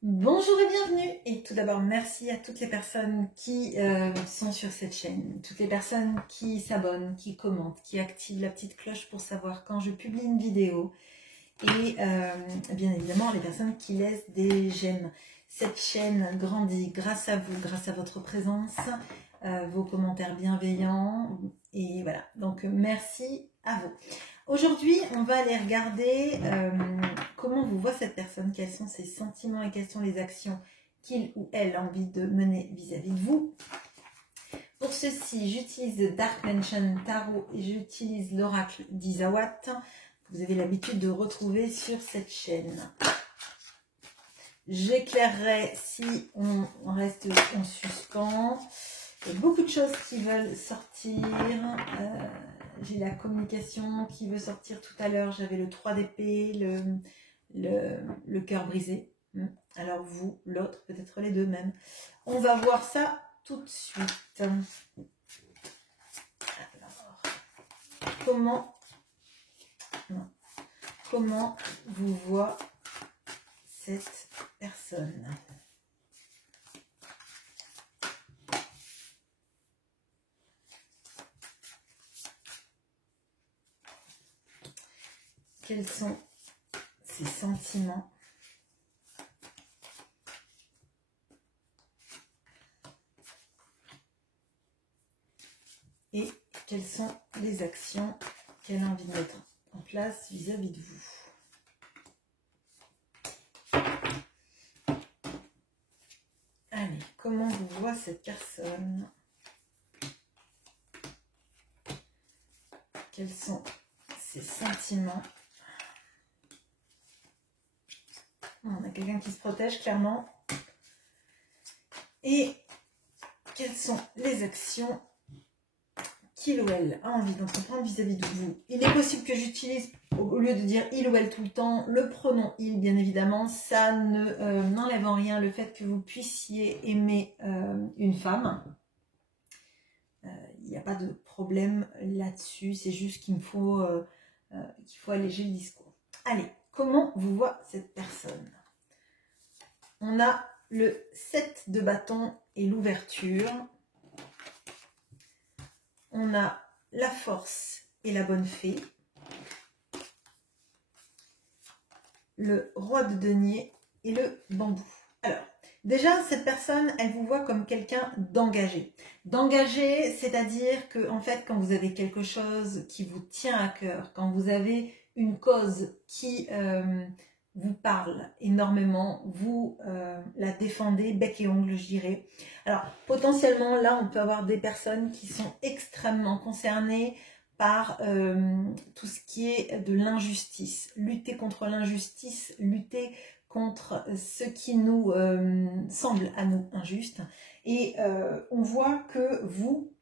Bonjour et bienvenue. Et tout d'abord, merci à toutes les personnes qui sont sur cette chaîne, toutes les personnes qui s'abonnent, qui commentent, qui activent la petite cloche pour savoir quand je publie une vidéo. Et bien évidemment, les personnes qui laissent des j'aime. Cette chaîne grandit grâce à vous, grâce à votre présence, vos commentaires bienveillants. Et voilà, donc merci à vous. Aujourd'hui, on va aller regarder comment vous voit cette personne, quels sont ses sentiments et quelles sont les actions qu'il ou elle a envie de mener vis-à-vis de vous. Pour ceci, j'utilise le Dark Mansion Tarot et j'utilise l'oracle d'Izawat, que vous avez l'habitude de retrouver sur cette chaîne. J'éclairerai si on reste en suspens. Il y a beaucoup de choses qui veulent sortir. J'ai la communication qui veut sortir tout à l'heure. J'avais le 3 d'épée, le cœur brisé. Alors vous, l'autre, peut-être les deux même. On va voir ça tout de suite. Alors, comment vous voit cette personne ? Quels sont ses sentiments ? Et quelles sont les actions qu'elle a envie de mettre en place vis-à-vis de vous ? Allez, comment vous voit cette personne ? Quels sont ses sentiments ? On a quelqu'un qui se protège, clairement. Et quelles sont les actions qu'il ou elle a envie d'entreprendre vis-à-vis de vous? Il est possible que j'utilise, au lieu de dire il ou elle tout le temps, le pronom il, bien évidemment. Ça n'enlève en rien le fait que vous puissiez aimer une femme. Il n'y a pas de problème là-dessus. C'est juste qu'il faut alléger le discours. Allez, comment vous voit cette personne? On a le 7 de bâton et l'ouverture. On a la force et la bonne fée. Le roi de denier et le bambou. Alors, déjà, cette personne, elle vous voit comme quelqu'un d'engagé. D'engagé, c'est-à-dire que, en fait, quand vous avez quelque chose qui vous tient à cœur, quand vous avez une cause qui vous parle énormément, vous la défendez bec et ongle, je dirais. Alors, potentiellement, là, on peut avoir des personnes qui sont extrêmement concernées par tout ce qui est de l'injustice. Lutter contre l'injustice, lutter contre ce qui nous semble à nous injuste. Et on voit que vous,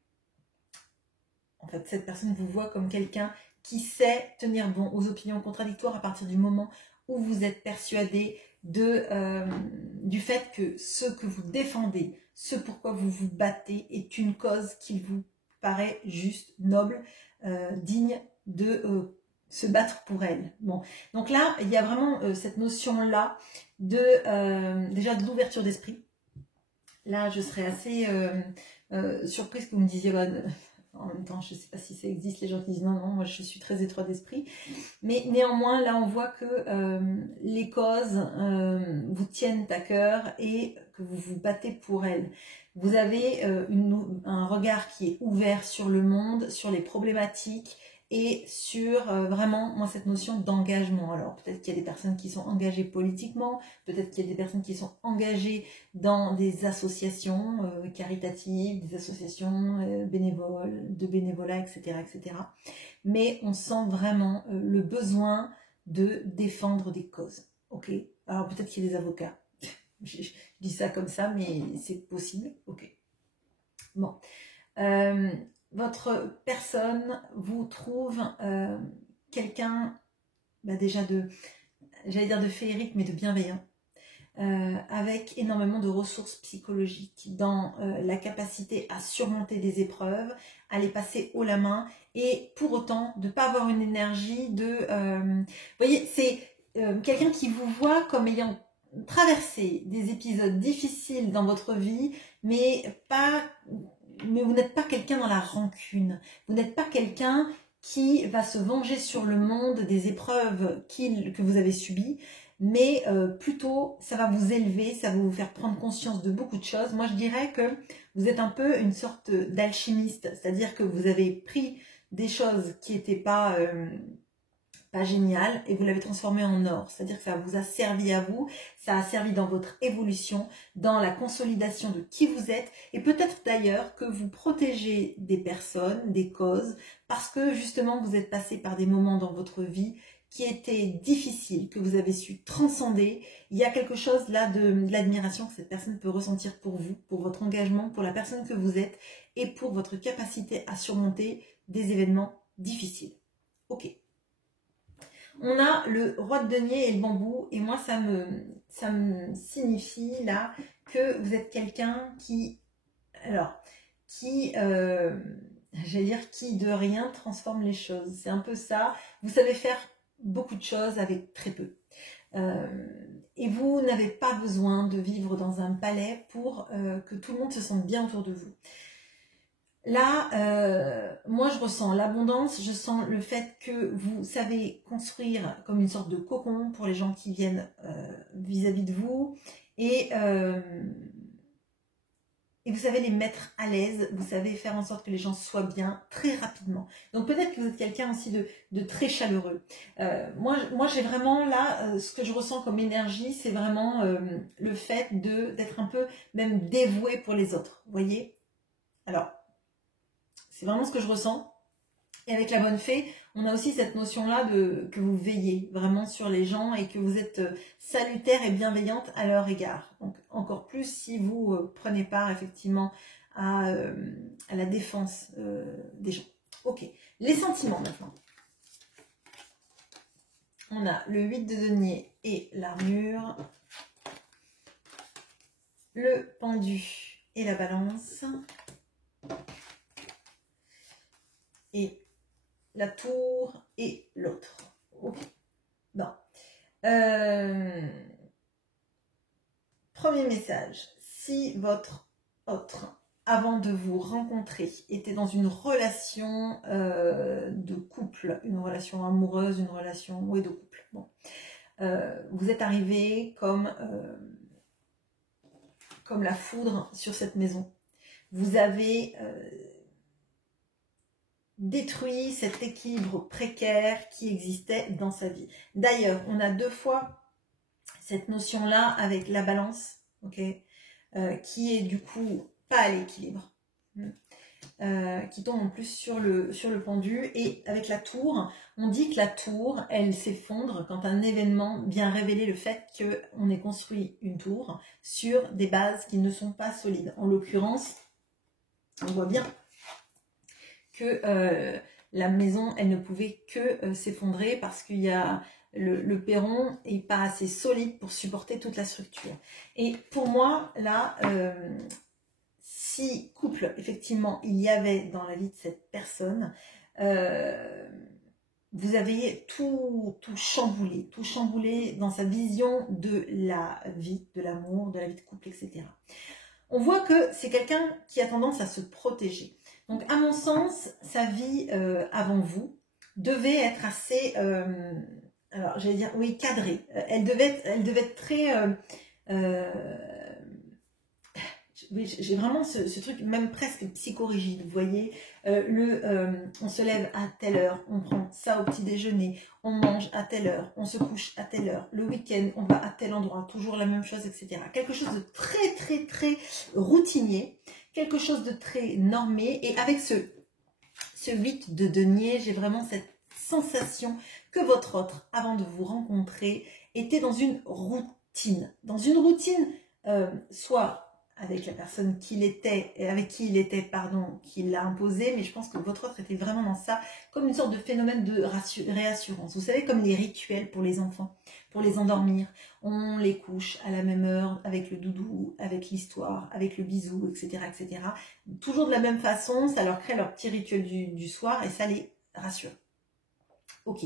en fait, cette personne vous voit comme quelqu'un qui sait tenir bon aux opinions contradictoires à partir du moment où vous êtes persuadé du fait que ce que vous défendez, ce pourquoi vous vous battez est une cause qui vous paraît juste, noble, digne de se battre pour elle. Bon, donc là, il y a vraiment cette notion-là déjà de l'ouverture d'esprit. Là, je serais assez surprise que vous me disiez, en même temps, je ne sais pas si ça existe, les gens qui disent non, moi je suis très étroit d'esprit. Mais néanmoins, là, on voit que les causes vous tiennent à cœur et que vous vous battez pour elles. Vous avez un regard qui est ouvert sur le monde, sur les problématiques et sur vraiment, moi, cette notion d'engagement. Alors, peut-être qu'il y a des personnes qui sont engagées politiquement, peut-être qu'il y a des personnes qui sont engagées dans des associations caritatives, des associations bénévoles, de bénévolat, etc., etc. Mais on sent vraiment le besoin de défendre des causes. Ok. Alors, peut-être qu'il y a des avocats. Je dis ça comme ça, mais c'est possible. Ok. Bon. Votre personne vous trouve quelqu'un déjà j'allais dire de féerique, mais de bienveillant, avec énormément de ressources psychologiques, dans la capacité à surmonter des épreuves, à les passer haut la main, et pour autant de ne pas avoir une énergie de... vous voyez, c'est quelqu'un qui vous voit comme ayant traverser des épisodes difficiles dans votre vie, mais vous n'êtes pas quelqu'un dans la rancune. Vous n'êtes pas quelqu'un qui va se venger sur le monde des épreuves que vous avez subies, mais plutôt ça va vous élever, ça va vous faire prendre conscience de beaucoup de choses. Moi je dirais que vous êtes un peu une sorte d'alchimiste, c'est-à-dire que vous avez pris des choses qui n'étaient pas géniales et vous l'avez transformé en or, c'est-à-dire que ça vous a servi à vous, ça a servi dans votre évolution, dans la consolidation de qui vous êtes, et peut-être d'ailleurs que vous protégez des personnes, des causes, parce que justement vous êtes passé par des moments dans votre vie qui étaient difficiles, que vous avez su transcender. Il y a quelque chose là de l'admiration que cette personne peut ressentir pour vous, pour votre engagement, pour la personne que vous êtes et pour votre capacité à surmonter des événements difficiles. Ok. On a le roi de denier et le bambou, et moi ça me signifie là que vous êtes quelqu'un qui j'allais dire qui de rien transforme les choses. C'est un peu ça. Vous savez faire beaucoup de choses avec très peu. Et vous n'avez pas besoin de vivre dans un palais pour que tout le monde se sente bien autour de vous. Là, moi je ressens l'abondance, je sens le fait que vous savez construire comme une sorte de cocon pour les gens qui viennent vis-à-vis de vous, et vous savez les mettre à l'aise, vous savez faire en sorte que les gens soient bien très rapidement. Donc peut-être que vous êtes quelqu'un aussi de très chaleureux. Moi j'ai vraiment là, ce que je ressens comme énergie, c'est vraiment le fait d'être un peu même dévoué pour les autres, vous voyez. Alors, c'est vraiment ce que je ressens. Et avec la bonne fée, on a aussi cette notion-là que vous veillez vraiment sur les gens et que vous êtes salutaire et bienveillante à leur égard. Donc encore plus si vous prenez part effectivement à la défense des gens. Ok, les sentiments maintenant. On a le 8 de denier et l'armure, le pendu et la balance, et la tour et l'autre. Ok. Bon. Premier message. Si votre autre, avant de vous rencontrer, était dans une relation de couple, une relation amoureuse, une relation de couple. Bon. Vous êtes arrivé comme la foudre sur cette maison. Vous avez détruit cet équilibre précaire qui existait dans sa vie. D'ailleurs, on a deux fois cette notion-là avec la balance, ok, qui est du coup pas à l'équilibre, qui tombe en plus sur le pendu. Et avec la tour, on dit que la tour, elle s'effondre quand un événement vient révéler le fait qu'on ait construit une tour sur des bases qui ne sont pas solides. En l'occurrence, on voit bien que la maison, elle ne pouvait que s'effondrer parce qu'il y a le perron n'est pas assez solide pour supporter toute la structure. Et pour moi, là, si couple, effectivement, il y avait dans la vie de cette personne, vous avez tout chamboulé dans sa vision de la vie, de l'amour, de la vie de couple, etc. On voit que c'est quelqu'un qui a tendance à se protéger. Donc, à mon sens, sa vie avant vous devait être assez, alors j'allais dire, oui, cadrée. Elle devait être très, oui, j'ai vraiment ce truc, même presque psychorigide, vous voyez. On se lève à telle heure, on prend ça au petit déjeuner, on mange à telle heure, on se couche à telle heure, le week-end, on va à tel endroit, toujours la même chose, etc. Quelque chose de très, très, très routinier. Quelque chose de très normé, et avec ce 8 de denier, j'ai vraiment cette sensation que votre autre, avant de vous rencontrer, était dans une routine. Dans une routine, soit avec la personne avec qui il était, qui l'a imposé, mais je pense que votre autre était vraiment dans ça, comme une sorte de phénomène de réassurance. Vous savez, comme les rituels pour les enfants, pour les endormir. On les couche à la même heure, avec le doudou, avec l'histoire, avec le bisou, etc., etc. Toujours de la même façon, ça leur crée leur petit rituel du soir et ça les rassure. Ok.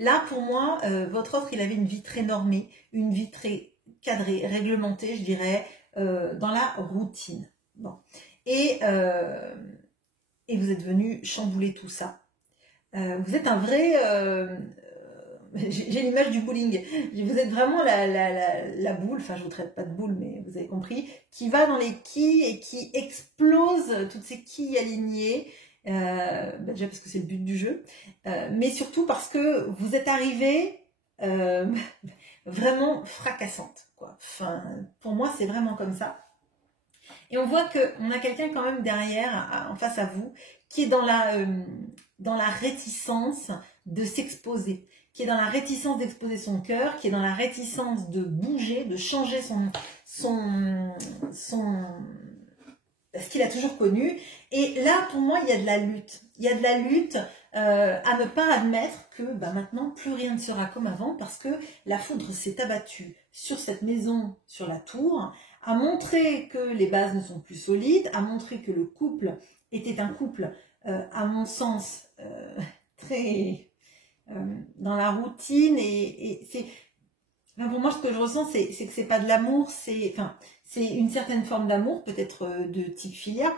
Là, pour moi, votre autre, il avait une vie très normée, une vie très cadré, réglementé, je dirais, dans la routine. Bon. Et vous êtes venu chambouler tout ça. Vous êtes un vrai... j'ai l'image du bowling. Vous êtes vraiment la boule, enfin je vous traite pas de boule, mais vous avez compris, qui va dans les quilles et qui explose toutes ces quilles alignées. Déjà parce que c'est le but du jeu, mais surtout parce que vous êtes arrivé vraiment fracassante, quoi. Enfin, pour moi, c'est vraiment comme ça. Et on voit qu'on a quelqu'un quand même derrière, en face à vous, qui est dans la réticence de s'exposer, qui est dans la réticence d'exposer son cœur, qui est dans la réticence de bouger, de changer ce qu'il a toujours connu. Et là, pour moi, il y a de la lutte. Il y a de la lutte à ne pas admettre que maintenant, plus rien ne sera comme avant parce que la foudre s'est abattue sur cette maison, sur la tour, a montré que les bases ne sont plus solides, a montré que le couple était un couple, à mon sens, très dans la routine. Et c'est... Enfin, pour moi, ce que je ressens, c'est que c'est pas de l'amour, c'est une certaine forme d'amour, peut-être de type filial,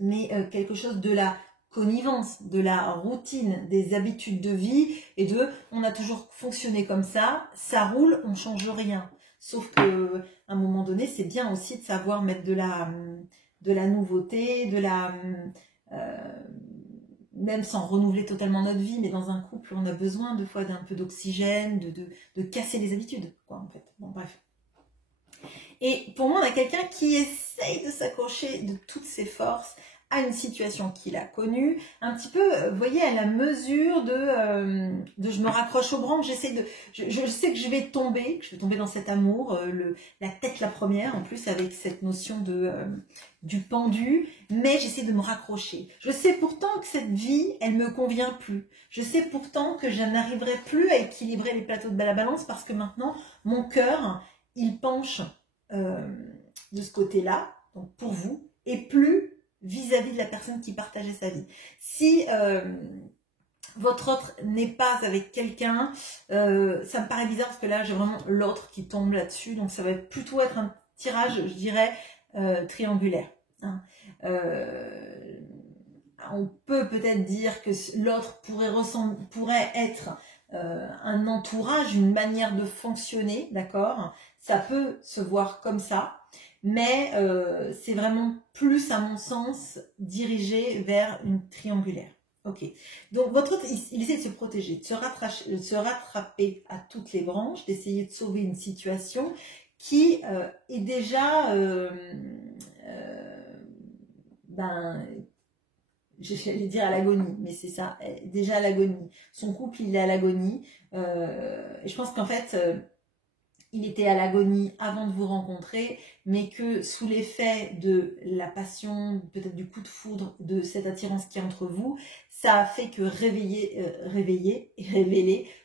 mais quelque chose de la connivence, de la routine, des habitudes de vie et on a toujours fonctionné comme ça roule, on change rien. Sauf que à un moment donné, c'est bien aussi de savoir mettre de la nouveauté, même sans renouveler totalement notre vie, mais dans un couple, on a besoin de fois d'un peu d'oxygène, de casser les habitudes, quoi, en fait. Bon, bref. Et pour moi, on a quelqu'un qui essaye de s'accrocher de toutes ses forces à une situation qu'il a connue, un petit peu, vous voyez, à la mesure de je me raccroche aux branches, je sais que je vais tomber dans cet amour, la tête la première, en plus avec cette notion du pendu, mais j'essaie de me raccrocher. Je sais pourtant que cette vie, elle me convient plus. Je sais pourtant que je n'arriverai plus à équilibrer les plateaux de la balance parce que maintenant, mon cœur, il penche de ce côté-là, donc pour vous, et plus vis-à-vis de la personne qui partageait sa vie. Si votre autre n'est pas avec quelqu'un, ça me paraît bizarre parce que là j'ai vraiment l'autre qui tombe là-dessus, donc ça va plutôt être un tirage, je dirais, triangulaire. Hein. On peut peut-être dire que l'autre pourrait être un entourage, une manière de fonctionner, d'accord? Ça peut se voir comme ça. Mais c'est vraiment plus, à mon sens, dirigé vers une triangulaire. Ok. Donc, votre autre, il essaie de se protéger, de se rattraper à toutes les branches, d'essayer de sauver une situation qui est déjà, j'allais dire à l'agonie, mais c'est ça, déjà à l'agonie. Son couple, il est à l'agonie. Et je pense qu'en fait... il était à l'agonie avant de vous rencontrer, mais que sous l'effet de la passion, peut-être du coup de foudre, de cette attirance qui est entre vous, ça a fait que révéler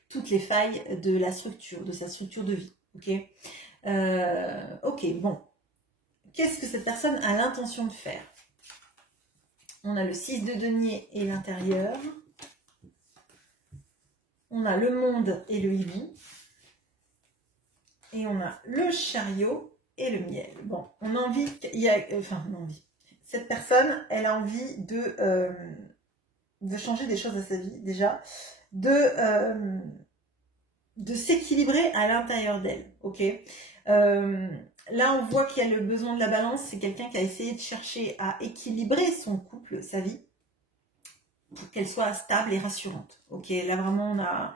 toutes les failles de la structure, de sa structure de vie. Ok, ok, bon. Qu'est-ce que cette personne a l'intention de faire? On a le 6 de denier et l'intérieur. On a le monde et le hibou. Et on a le chariot et le miel. Bon, on a envie, cette personne, elle a envie de changer des choses à sa vie, déjà, de s'équilibrer à l'intérieur d'elle, ok? Là, on voit qu'il y a le besoin de la balance, c'est quelqu'un qui a essayé de chercher à équilibrer son couple, sa vie, pour qu'elle soit stable et rassurante, ok? Là, vraiment, on a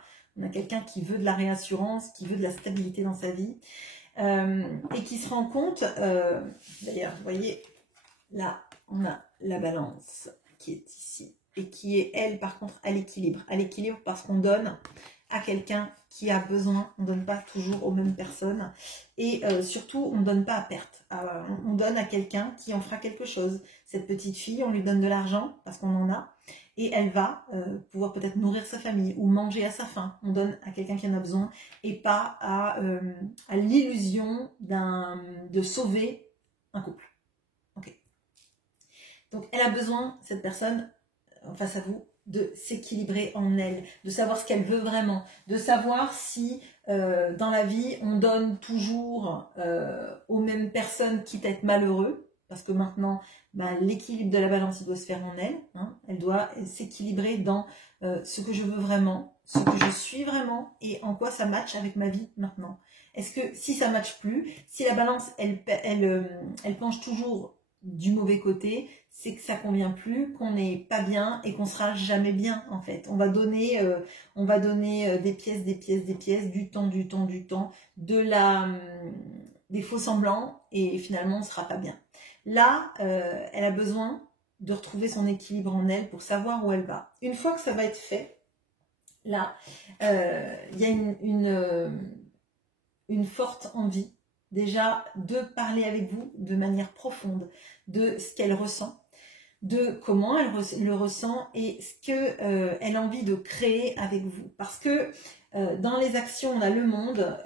quelqu'un qui veut de la réassurance, qui veut de la stabilité dans sa vie et qui se rend compte, d'ailleurs, vous voyez, là, on a la balance qui est ici et qui est, elle, par contre, à l'équilibre. À l'équilibre parce qu'on donne à quelqu'un qui a besoin, on ne donne pas toujours aux mêmes personnes et surtout, on ne donne pas à perte. On donne à quelqu'un qui en fera quelque chose. Cette petite fille, on lui donne de l'argent parce qu'on en a. Et elle va pouvoir peut-être nourrir sa famille ou manger à sa faim. On donne à quelqu'un qui en a besoin et pas à l'illusion de sauver un couple. Ok. Donc elle a besoin, cette personne face à vous, de s'équilibrer en elle, de savoir ce qu'elle veut vraiment, de savoir si dans la vie, on donne toujours aux mêmes personnes, quitte à être malheureux, parce que maintenant, ben, l'équilibre de la balance, il doit se faire en elle. Hein. Elle doit s'équilibrer dans ce que je veux vraiment, ce que je suis vraiment, et en quoi ça matche avec ma vie maintenant. Est-ce que si ça matche plus, si la balance, elle penche toujours du mauvais côté, c'est que ça convient plus, qu'on n'est pas bien et qu'on sera jamais bien en fait. On va donner des pièces, du temps, des faux semblants et finalement on sera pas bien. Là, elle a besoin de retrouver son équilibre en elle pour savoir où elle va. Une fois que ça va être fait, là, il y a une forte envie déjà de parler avec vous de manière profonde de ce qu'elle ressent, de comment elle le ressent et ce qu'elle a envie de créer avec vous. Parce que dans les actions, on a le monde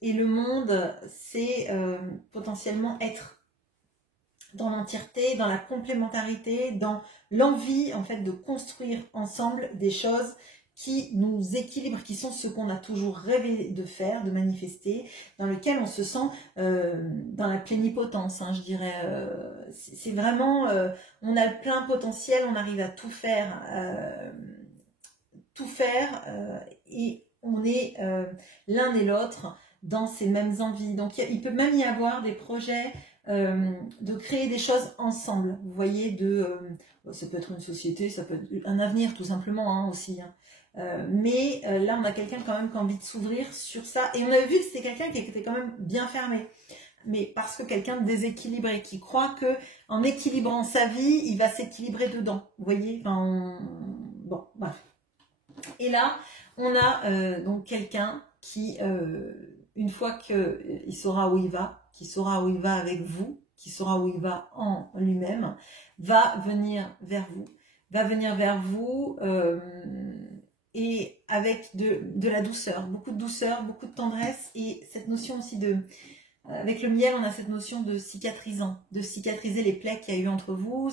et le monde, c'est potentiellement être dans l'entièreté, dans la complémentarité, dans l'envie en fait de construire ensemble des choses qui nous équilibrent, qui sont ce qu'on a toujours rêvé de faire, de manifester, dans lequel on se sent dans la plénipotence, hein, je dirais. C'est vraiment, on a le plein potentiel, on arrive à tout faire et on est l'un et l'autre dans ces mêmes envies. Donc il peut même y avoir des projets de créer des choses ensemble. Vous voyez, ça peut être une société, ça peut être un avenir tout simplement hein, aussi. Hein. Mais là, on a quelqu'un quand même qui a envie de s'ouvrir sur ça. Et on avait vu que c'était quelqu'un qui était quand même bien fermé. Mais parce que quelqu'un de déséquilibré, qui croit que en équilibrant sa vie, il va s'équilibrer dedans. Vous voyez enfin, bon, bref. Et là, on a donc quelqu'un qui, une fois qu'il saura où il va, qui saura où il va avec vous, qui saura où il va en lui-même, va venir vers vous, et avec de la douceur, beaucoup de tendresse, et cette notion aussi avec le miel, on a cette notion de cicatrisant, de cicatriser les plaies qu'il y a eu entre vous,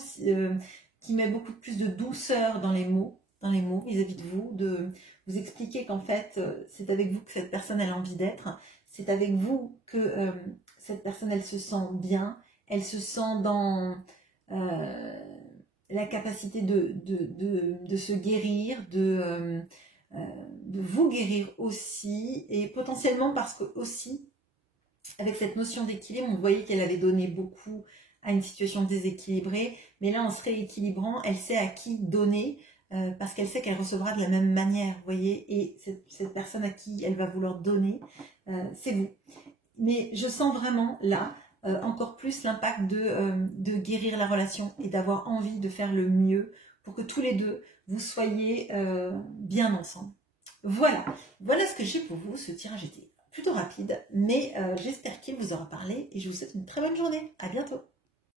qui met beaucoup plus de douceur dans les mots vis-à-vis de vous, de vous expliquer qu'en fait, c'est avec vous que cette personne elle a envie d'être, c'est avec vous que cette personne elle se sent bien, elle se sent dans la capacité de se guérir, de vous guérir aussi, et potentiellement parce que aussi, avec cette notion d'équilibre, on voyait qu'elle avait donné beaucoup à une situation déséquilibrée, mais là en se rééquilibrant, elle sait à qui donner, parce qu'elle sait qu'elle recevra de la même manière, vous voyez, et cette personne à qui elle va vouloir donner, c'est vous. Mais je sens vraiment là, encore plus l'impact de guérir la relation et d'avoir envie de faire le mieux pour que tous les deux, vous soyez bien ensemble. Voilà ce que j'ai pour vous. Ce tirage était plutôt rapide, mais j'espère qu'il vous aura parlé et je vous souhaite une très bonne journée. À bientôt.